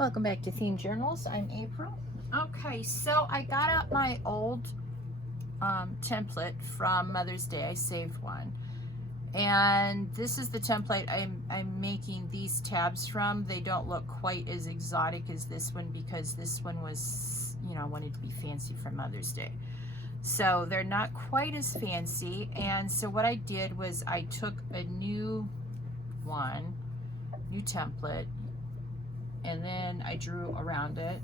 Welcome back to Themed Journals. I'm April. Okay, so I got out my old template from Mother's Day. I saved one. And this is the template I'm making these tabs from. They don't look quite as exotic as this one because this one was, wanted to be fancy for Mother's Day. So they're not quite as fancy. And so what I did was I took a new template, and then I drew around it,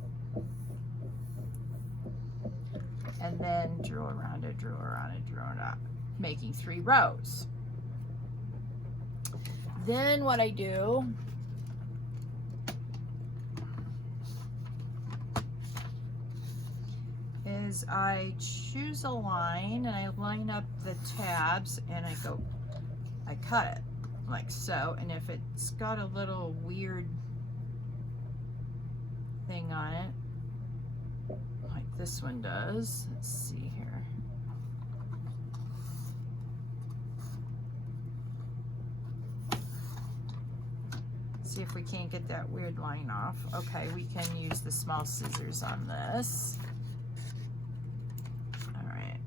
and then drew around it, making 3 rows. Then what I do is I choose a line and I line up the tabs and I cut it like so, and if it's got a little weird thing on it, like this one does. Let's see here. See if we can't get that weird line off. Okay, we can use the small scissors on this. All right,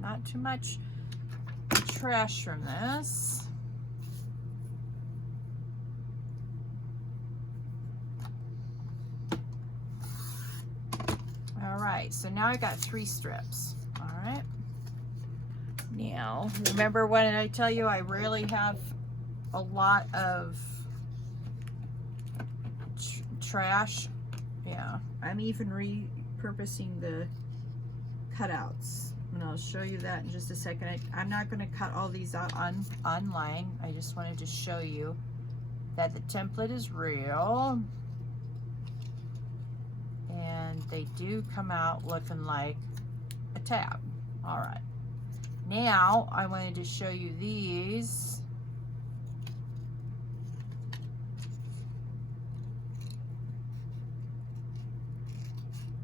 not too much trash from this. All right, so now I got 3 strips. All right. Now, remember when I tell you I really have a lot of trash? Yeah, I'm even repurposing the cutouts, and I'll show you that in just a second. I'm not going to cut all these out online. I just wanted to show you that the template is real. And they do come out looking like a tab. All right. Now I wanted to show you these.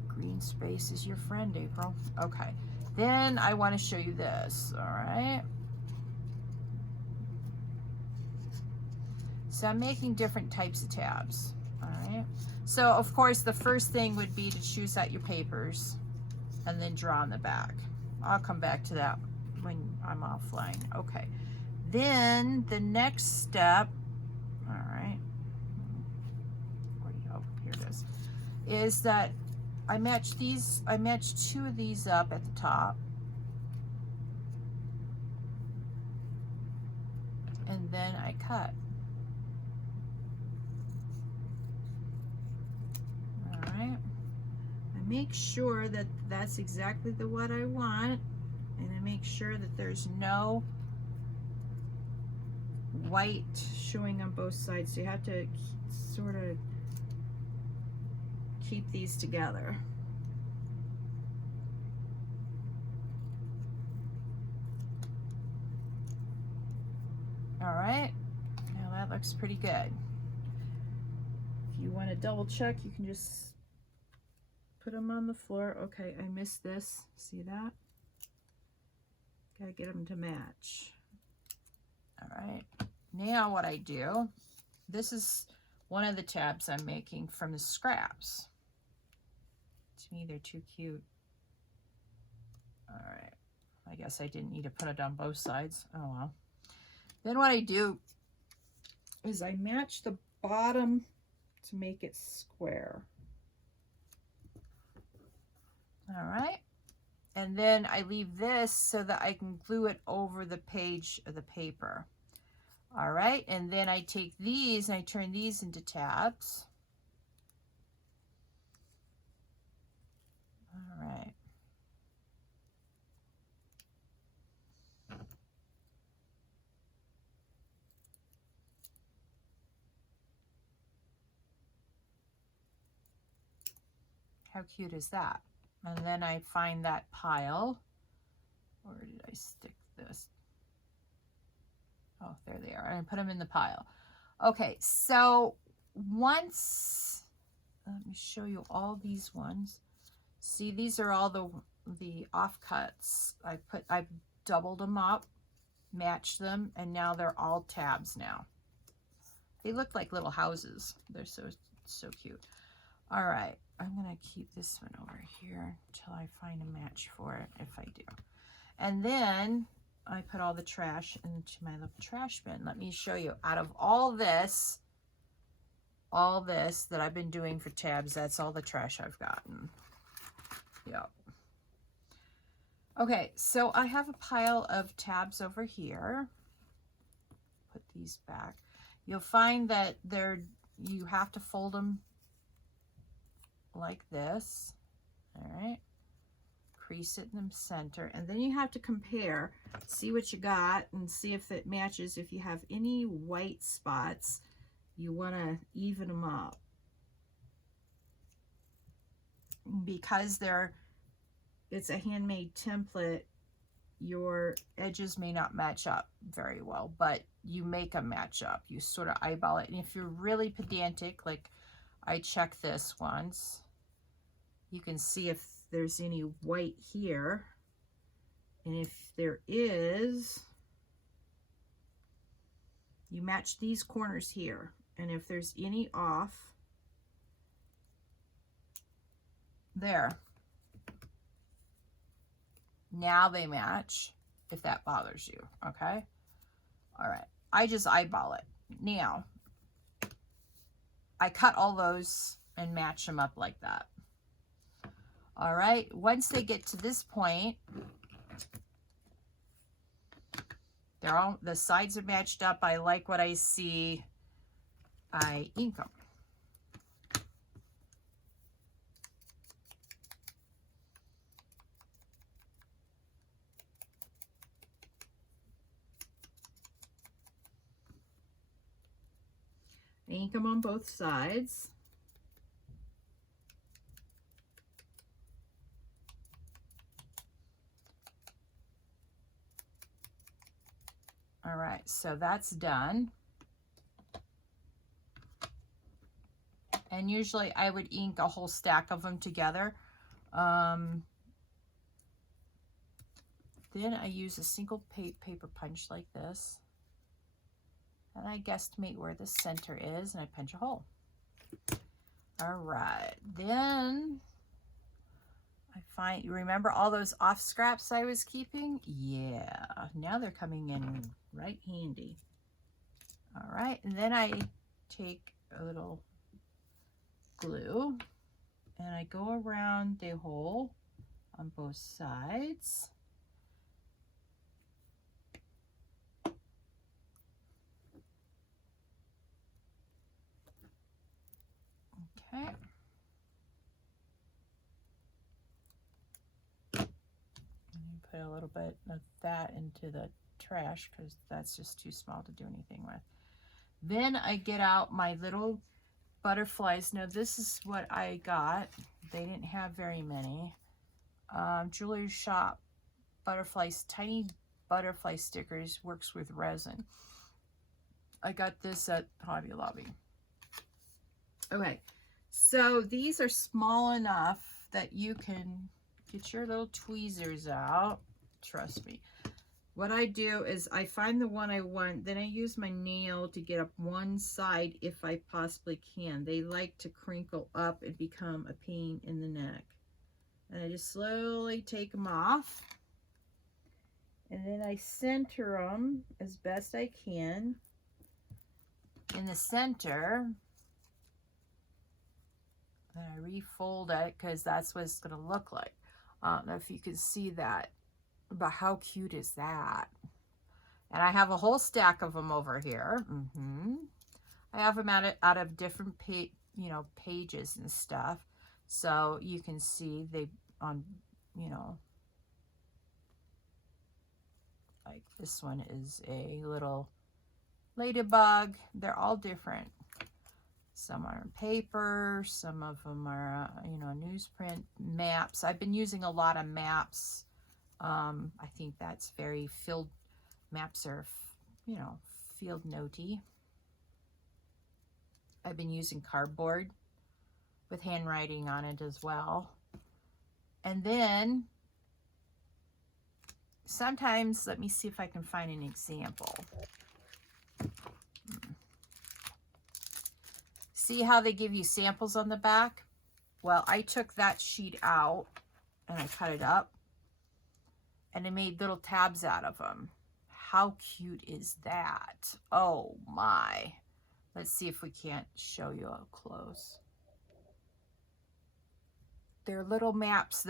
Green space is your friend, April. Okay. Then I want to show you this. All right. So I'm making different types of tabs. All right. So of course the first thing would be to choose out your papers and then draw on the back. I'll come back to that when I'm offline. Okay. Then the next step, all right, here it is that I match 2 of these up at the top. And then I cut. Make sure that that's exactly what I want, and I make sure that there's no white showing on both sides. So you have to sort of keep these together. All right, now that looks pretty good. If you want to double check, you can just put them on the floor. Okay, I missed this. See that? Gotta get them to match. All right. Now what I do, this is one of the tabs I'm making from the scraps. To me, they're too cute. All right. I guess I didn't need to put it on both sides. Oh well. Then what I do is I match the bottom to make it square. All right, and then I leave this so that I can glue it over the page of the paper. All right, and then I take these and I turn these into tabs. All right. How cute is that? And then I find that pile. Where did I stick this? Oh, there they are. And I put them in the pile. Okay, so once, let me show you all these ones. See, these are all the offcuts. I've doubled them up, matched them, and now they're all tabs now. They look like little houses. They're so cute. All right, I'm gonna keep this one over here until I find a match for it, if I do. And then I put all the trash into my little trash bin. Let me show you. Out of all this that I've been doing for tabs, that's all the trash I've gotten. Yep. Okay, so I have a pile of tabs over here. Put these back. You'll find that you have to fold them like this. All right. Crease it in the center, and then you have to compare, see what you got and see if it matches. If you have any white spots, you want to even them up, because it's a handmade template. Your edges may not match up very well, but you make them match up. You sort of eyeball it, and if you're really pedantic, like I check this once, you can see if there's any white here, and if there is, you match these corners here, and if there's any off there, now they match, if that bothers you. Okay, all right, I just eyeball it. Now I cut all those and match them up like that. All right, once they get to this point, the sides are matched up. I like what I see. I ink them. I ink them on both sides. All right, so that's done. And usually I would ink a whole stack of them together. Then I use a single paper punch like this. And I guesstimate where the center is, and I punch a hole. All right, then you remember all those off scraps I was keeping? Yeah, now they're coming in right handy. All right, and then I take a little glue and I go around the hole on both sides. Okay. Put a little bit of that into the trash because that's just too small to do anything with. Then I get out my little butterflies. Now this is what I got. They didn't have very many. Jewelry Shop butterflies, tiny butterfly stickers, works with resin. I got this at Hobby Lobby. Okay, so these are small enough that you can get your little tweezers out. Trust me. What I do is I find the one I want, then I use my nail to get up one side if I possibly can. They like to crinkle up and become a pain in the neck. And I just slowly take them off. And then I center them as best I can in the center. And I refold it because that's what it's going to look like. I don't know if you can see that, but how cute is that? And I have a whole stack of them over here. I have them out of different pages and stuff, so you can see they on, like this one is a little ladybug. They're all different. Some are paper, some of them are, newsprint, maps. I've been using a lot of maps. I think that's very field, maps are, field notey. I've been using cardboard with handwriting on it as well. And then sometimes, let me see if I can find an example. See how they give you samples on the back? Well, I took that sheet out and I cut it up and I made little tabs out of them. How cute is that? Oh my. Let's see if we can't show you up close. They're little maps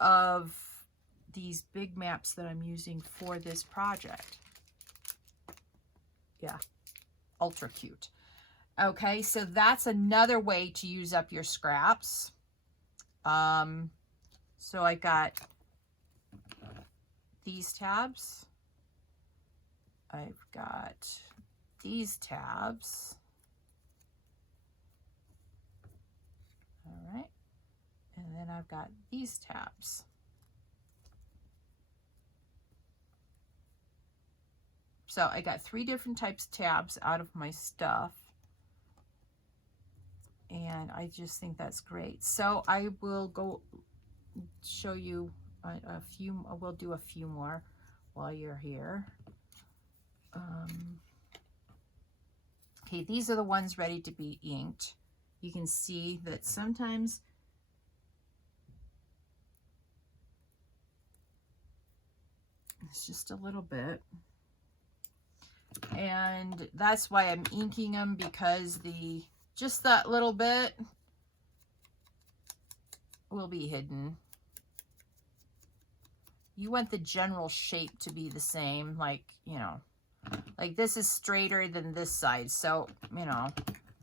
of these big maps that I'm using for this project. Yeah, ultra cute. Okay, so that's another way to use up your scraps. So I got these tabs. I've got these tabs. All right. And then I've got these tabs. So I got 3 different types of tabs out of my stuff. And I just think that's great. So I will go show you a few, we'll do a few more while you're here. Okay, these are the ones ready to be inked. You can see that sometimes it's just a little bit. And that's why I'm inking them, because just that little bit will be hidden. You want the general shape to be the same, like, you know, like this is straighter than this side. So, you know,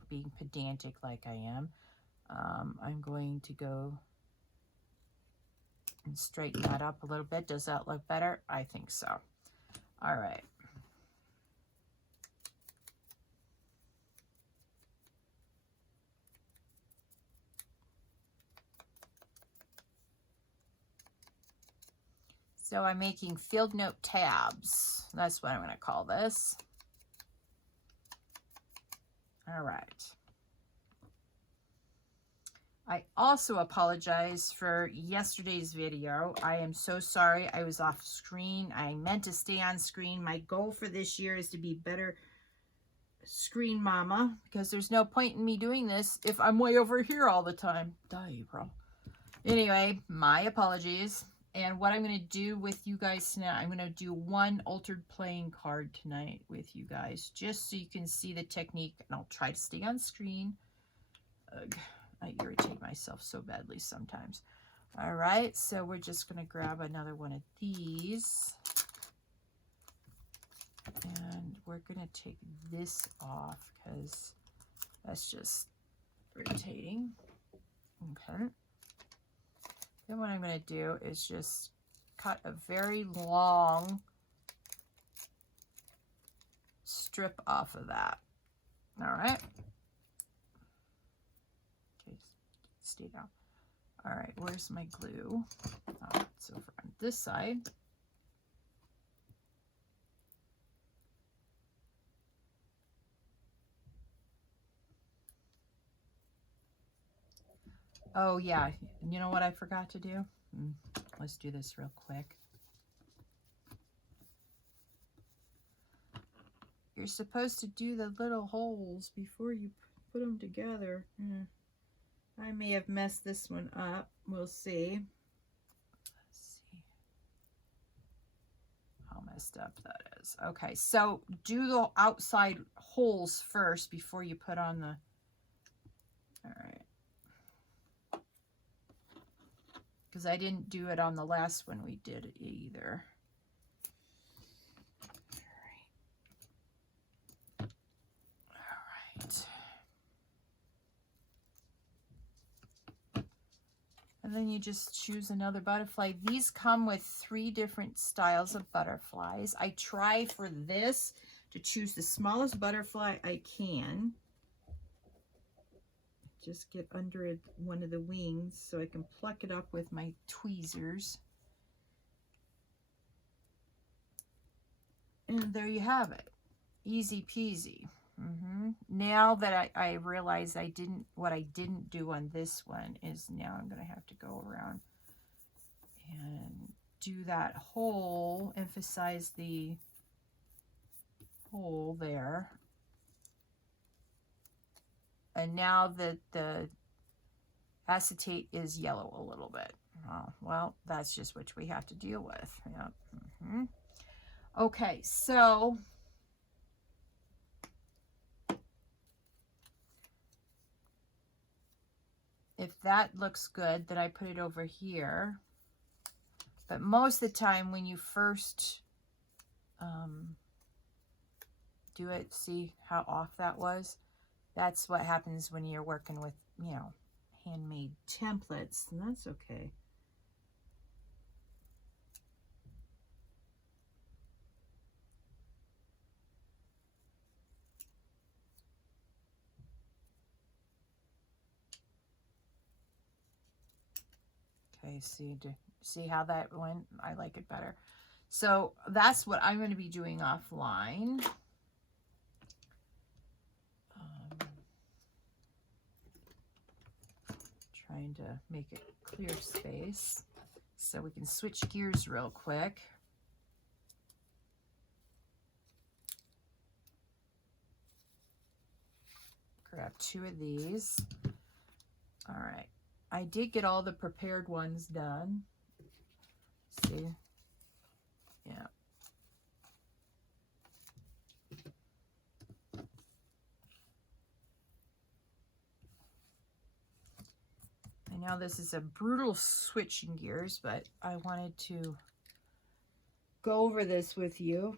being pedantic like I am, I'm going to go and straighten that up a little bit. Does that look better? I think so. All right. So I'm making field note tabs. That's what I'm going to call this. All right. I also apologize for yesterday's video. I am so sorry I was off screen. I meant to stay on screen. My goal for this year is to be better screen mama, because there's no point in me doing this if I'm way over here all the time. Die, April. Anyway, my apologies. And what I'm going to do with you guys tonight, I'm going to do one altered playing card tonight with you guys, just so you can see the technique, and I'll try to stay on screen. Ugh, I irritate myself so badly sometimes. All right, so we're just going to grab another one of these, and we're going to take this off because that's just irritating. Okay. Then what I'm going to do is just cut a very long strip off of that. All right. Okay, stay down. All right, where's my glue? Oh, it's over on this side. Oh yeah, you know what I forgot to do? Let's do this real quick. You're supposed to do the little holes before you put them together. I may have messed this one up. We'll see. Let's see how messed up that is. Okay, so do the outside holes first before you put on the... All right. Because I didn't do it on the last one we did either. All right. And then you just choose another butterfly. These come with 3 different styles of butterflies. I try for this to choose the smallest butterfly I can. Just get under one of the wings so I can pluck it up with my tweezers. And there you have it. Easy peasy. Now that I realize what I didn't do on this one is now I'm going to have to go around and do that hole, emphasize the hole there. And now that the acetate is yellow a little bit. Oh, well, that's just what we have to deal with. Yep. Okay, so if that looks good, then I put it over here. But most of the time when you first do it, see how off that was? That's what happens when you're working with, you know, handmade templates, and that's okay. Okay, see how that went? I like it better. So that's what I'm going to be doing offline. Trying to make it clear space so we can switch gears real quick. Grab 2 of these. All right. I did get all the prepared ones done. See? Yeah. I know this is a brutal switching gears, but I wanted to go over this with you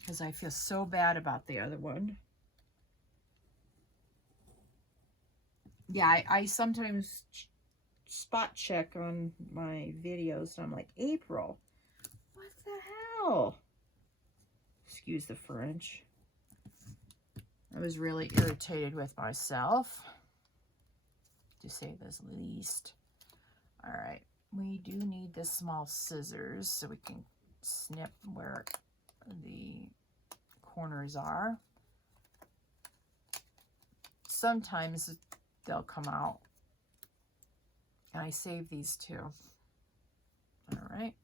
because I feel so bad about the other one. Yeah, I sometimes spot check on my videos, and I'm like, April, what the hell? Excuse the French. I was really irritated with myself, to say the least. All right, we do need the small scissors so we can snip where the corners are. Sometimes they'll come out, and I save these too. All right.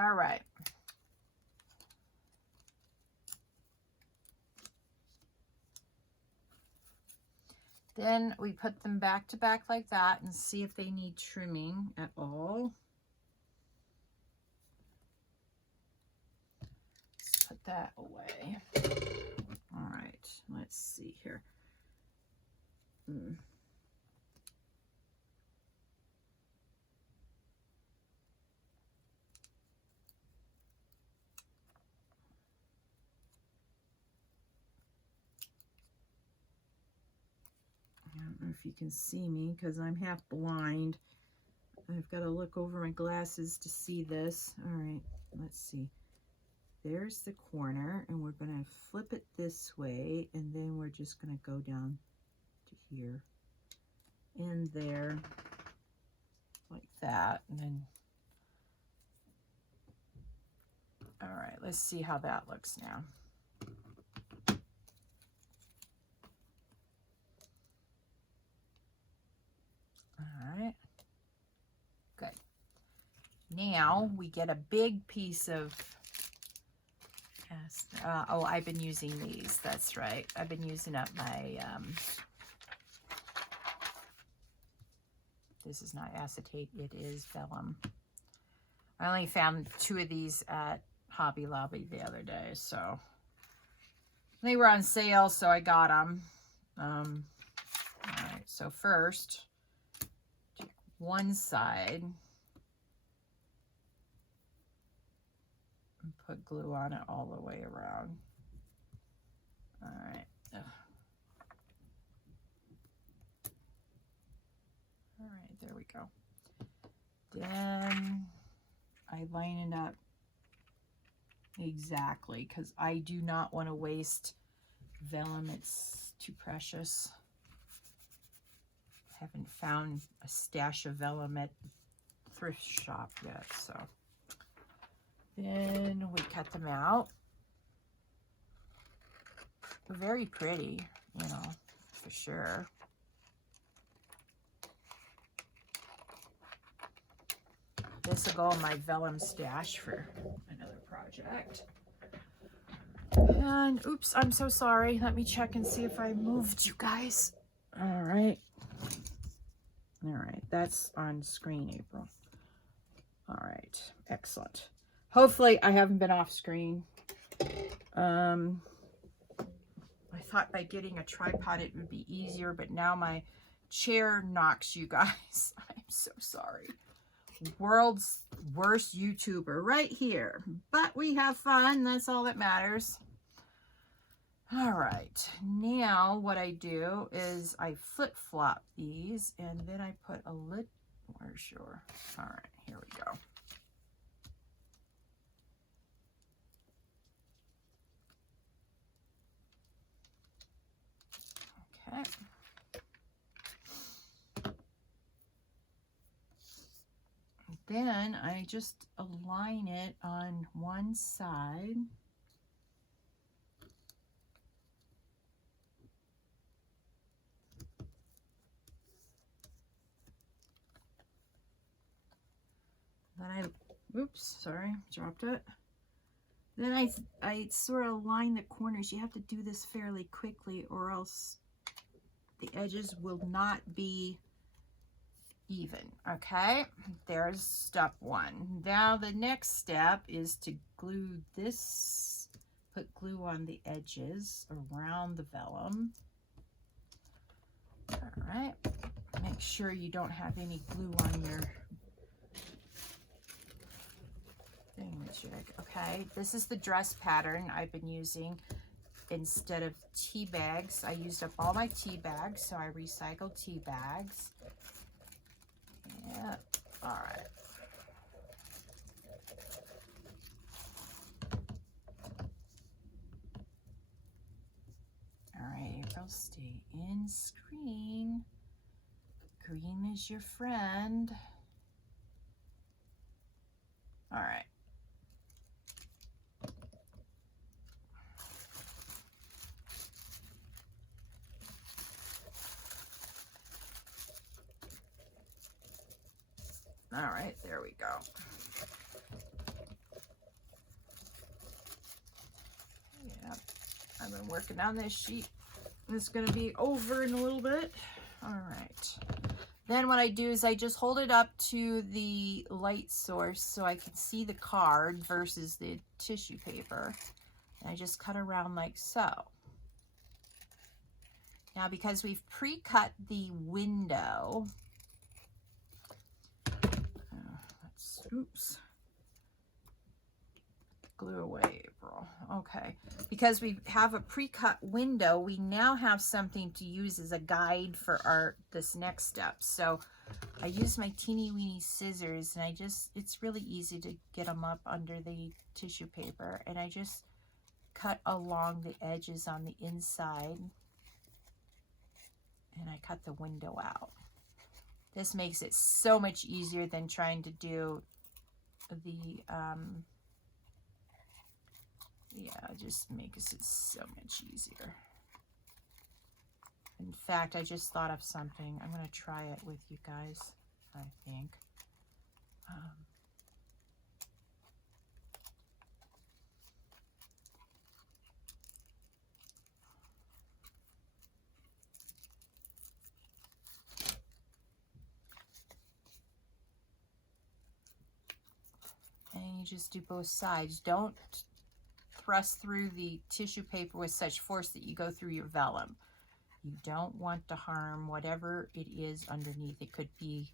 All right. Then we put them back to back like that and see if they need trimming at all. Let's put that away. All right, let's see here. I don't know if you can see me because I'm half blind. I've got to look over my glasses to see this. All right, let's see. There's the corner, and we're going to flip it this way, and then we're just going to go down to here and there like that, and then all right, let's see how that looks now. All right, good. Now we get a big piece of oh, I've been using these. That's right. I've been using up my this is not acetate, it is vellum. I only found 2 of these at Hobby Lobby the other day, so they were on sale, so I got them. All right, so first, take one side and put glue on it all the way around. All right. Ugh. All right, there we go. Then I line it up exactly because I do not want to waste vellum. It's too precious. Haven't found a stash of vellum at the thrift shop yet, so. Then we cut them out. Very pretty, you know, for sure. This will go in my vellum stash for another project. And oops, I'm so sorry. Let me check and see if I moved you guys. All right. All right, that's on screen, April. All right, excellent. Hopefully I haven't been off screen. I thought by getting a tripod it would be easier, but now my chair knocks you guys. I'm so sorry. World's worst YouTuber right here. But we have fun. That's all that matters. All right. Now what I do is I flip-flop these, and then I put a little... Where's your... All right, here we go. Okay. Then I just align it on one side. Then oops, sorry, dropped it. Then I sort of line the corners. You have to do this fairly quickly or else the edges will not be even. Okay, there's step one. Now the next step is to glue this, put glue on the edges around the vellum. All right, make sure you don't have any glue on your thingamajig. Okay, this is the dress pattern I've been using. Instead of tea bags, I used up all my tea bags, so I recycled tea bags. Yeah, all right. All right, April, stay in screen. Green is your friend. All right. All right, there we go. Yeah, I've been working on this sheet. It's gonna be over in a little bit. All right. Then what I do is I just hold it up to the light source so I can see the card versus the tissue paper. And I just cut around like so. Now because we've pre-cut the window, oops, glue away, April. Okay, because we have a pre-cut window, we now have something to use as a guide for this next step. So I use my teeny weeny scissors, and it's really easy to get them up under the tissue paper, and I just cut along the edges on the inside, and I cut the window out. This makes it so much easier than trying to do the yeah, it just makes it so much easier. In fact, I just thought of something. I'm going to try it with you guys, I think. And you just do both sides. Don't press through the tissue paper with such force that you go through your vellum. You don't want to harm whatever it is underneath. It could be,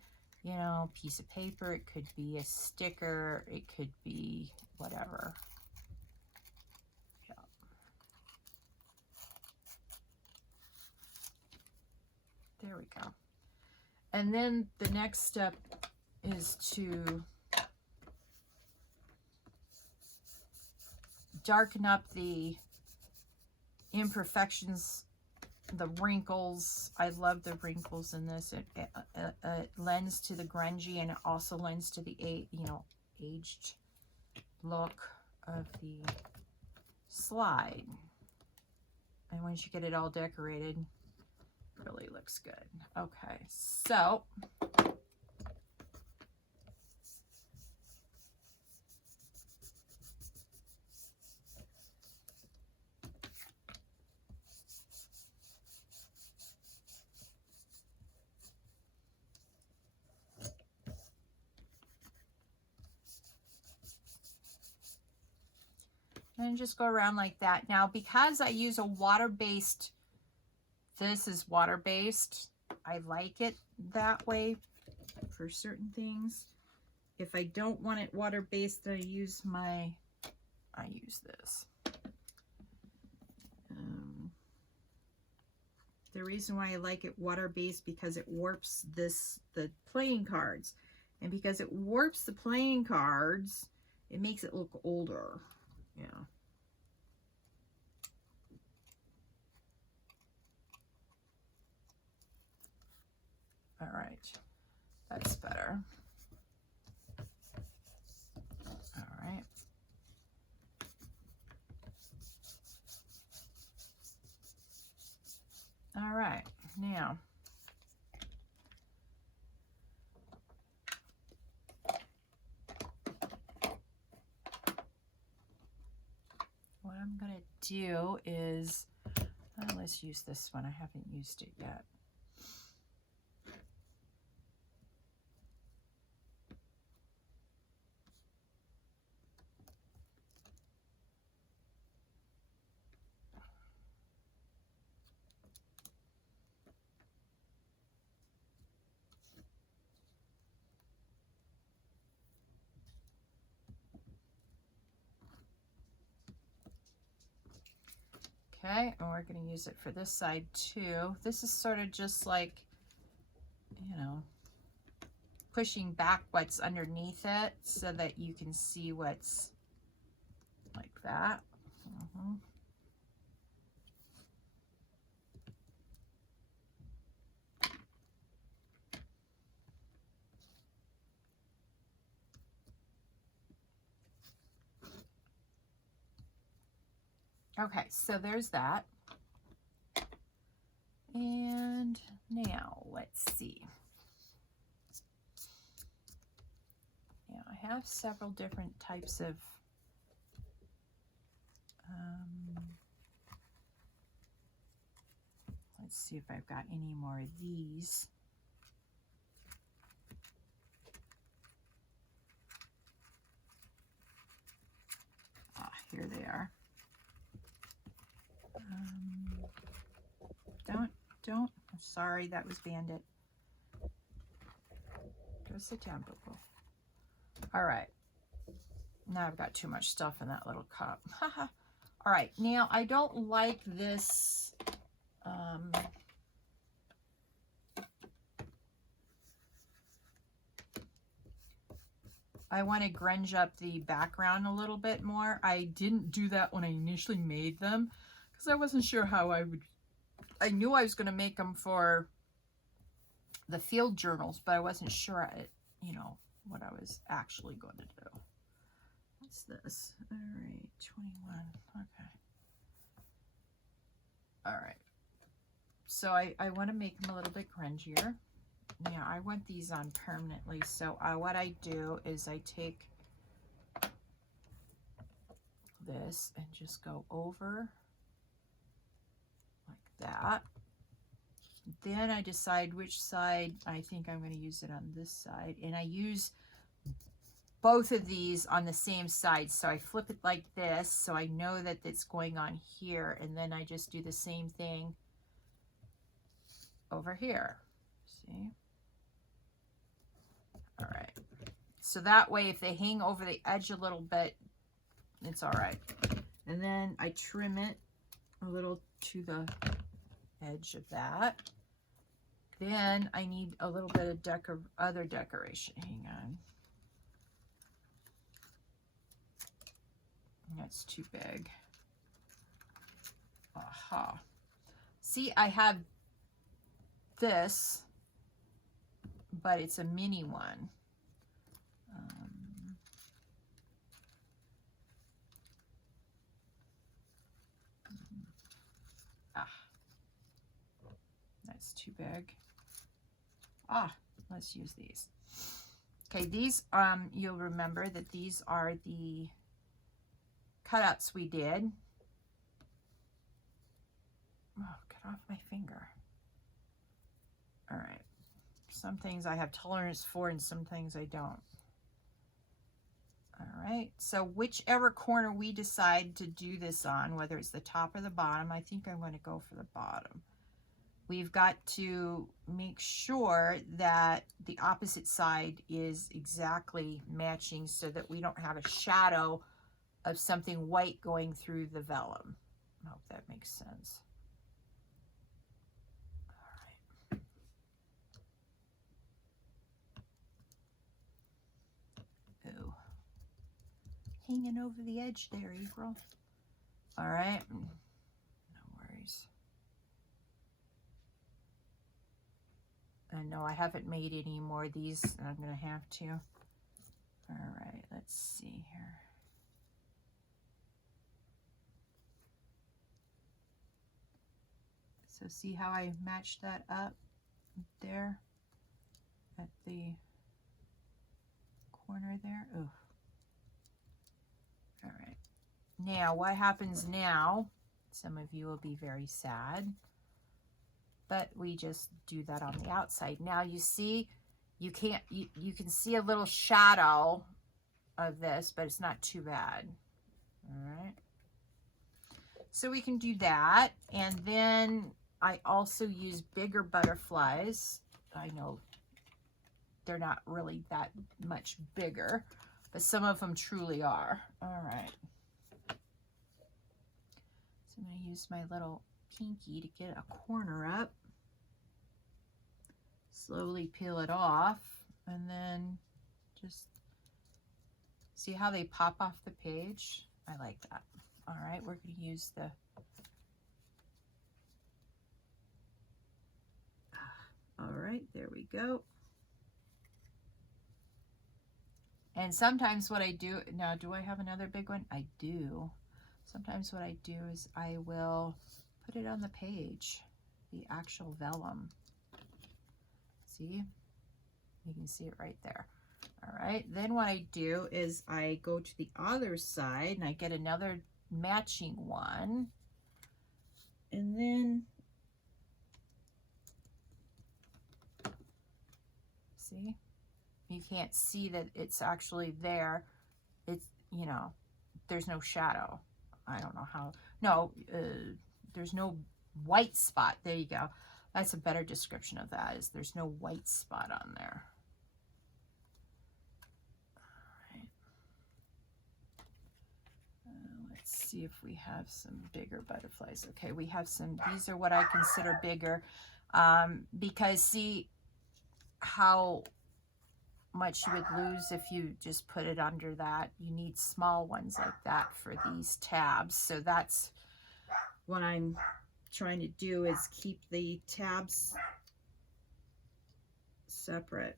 you know, a piece of paper, it could be a sticker, it could be whatever. Yeah. There we go. And then the next step is to darken up the imperfections the wrinkles. I love the wrinkles in this. It lends to the grungy, and it also lends to the aged look of the slide. And once you get it all decorated, it really looks good. Okay, so and just go around like that. Now, because I use a water-based, this is water-based, I like it that way for certain things. If I don't want it water-based, I use this. The reason why I like it water-based, because it warps the playing cards. And because it warps the playing cards, it makes it look older. Yeah. All right. That's better. All right. All right. Now, what I'm going to do is, let's use this one. I haven't used it yet. Okay, and we're going to use it for this side too. This is sort of just like, pushing back what's underneath it so that you can see what's like that. Okay, so there's that. And now let's see. Now I have several different types of let's see if I've got any more of these. Here they are. Don't. I'm sorry, that was Bandit. Go sit down, Boo-Boo. All right. Now I've got too much stuff in that little cup. All right. Now I don't like this. I want to grunge up the background a little bit more. I didn't do that when I initially made them because I wasn't sure how I would. I knew I was going to make them for the field journals, but I wasn't sure, what I was actually going to do. What's this? All right, 21. Okay. All right. So I want to make them a little bit grungier. Now I want these on permanently. So what I do is I take this and just go over like that. Then I decide which side I think I'm going to use it on this side. And I use both of these on the same side. So I flip it like this so I know that it's going on here. And then I just do the same thing over here. See? All right. So that way if they hang over the edge a little bit, it's all right. And then I trim it a little to the edge of that. Then I need a little bit of other decoration. Hang on. That's too big. Aha. see, I have this, but it's a mini one. That's too big. Let's use these. Okay, these, you'll remember that these are the cutouts we did. Oh, get off my finger. All right. Some things I have tolerance for and some things I don't. All right, so whichever corner we decide to do this on, whether it's the top or the bottom, I think I'm going to go for the bottom. We've got to make sure that the opposite side is exactly matching so that we don't have a shadow of something white going through the vellum. I hope that makes sense. All right. Ooh. Hanging over the edge there, April. All right. No worries. And no, I haven't made any more of these. I'm going to have to. All right, let's see here. So see how I matched that up there at the corner there? Oh. All right. Now, what happens now? Some of you will be very sad, but we just do that on the outside. Now you see, you can see a little shadow of this, but it's not too bad. All right. So we can do that. And then I also use bigger butterflies. I know they're not really that much bigger, but some of them truly are. All right. So I'm going to use my little pinky to get a corner up. Slowly peel it off, and then just see how they pop off the page. I like that. All right, we're going to use the all right, there we go. And sometimes what I do now, do I have another big one? I do. Sometimes what I do is I will put it on the page, the actual vellum. See? You can see it right there. All right, then what I do is I go to the other side and I get another matching one. And then, see? You can't see that it's actually there. It's, you know, there's no shadow. I don't know how. No, there's no white spot. There you go. That's a better description of that, is there's no white spot on there. All right. Let's see if we have some bigger butterflies. Okay, we have some. These are what I consider bigger, because see how much you would lose if you just put it under that. You need small ones like that for these tabs. So that's what I'm trying to do, is keep the tabs separate.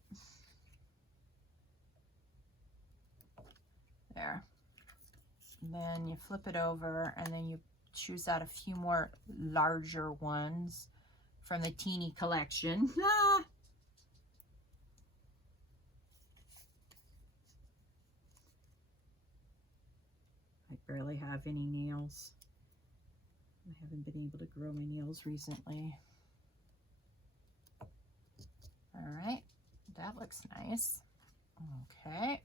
There. And then you flip it over and then you choose out a few more larger ones from the teeny collection. I barely have any nails. I haven't been able to grow my nails recently. All right, that looks nice. Okay,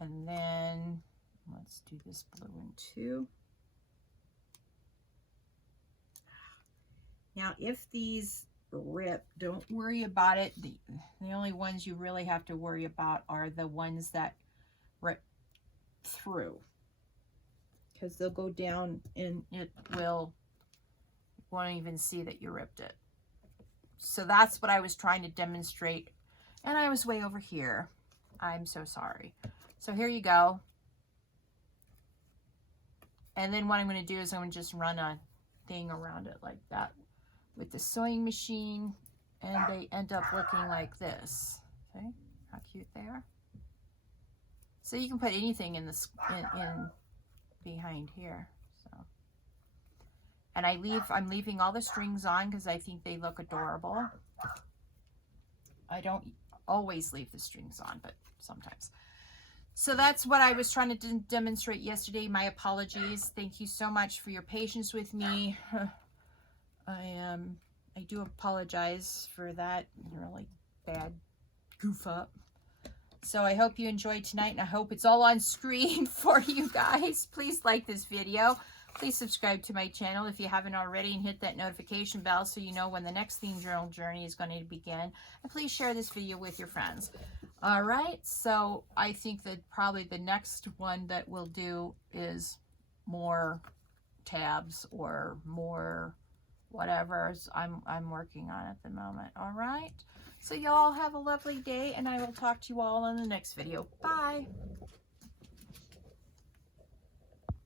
and then let's do this blue one too. Now, if these rip, don't worry about it. The only ones you really have to worry about are the ones that rip through, because they'll go down and it will, won't even see that you ripped it. So that's what I was trying to demonstrate, and I was way over here. I'm so sorry. So here you go. And then what I'm going to do is I'm going to just run a thing around it like that. with the sewing machine, and they end up looking like this. Okay, how cute they are. So you can put anything in this in behind here. So, and I'm leaving all the strings on because I think they look adorable. I don't always leave the strings on, but sometimes. So that's what I was trying to demonstrate yesterday. My apologies. Thank you so much for your patience with me. I do apologize for that really bad goof up. So I hope you enjoyed tonight, and I hope it's all on screen for you guys. Please like this video. Please subscribe to my channel if you haven't already, and hit that notification bell so you know when the next theme journal journey is going to begin. And please share this video with your friends. All right, so I think that probably the next one that we'll do is more tabs or more whatever I'm working on at the moment. All right, so y'all have a lovely day, and I will talk to you all in the next video. Bye.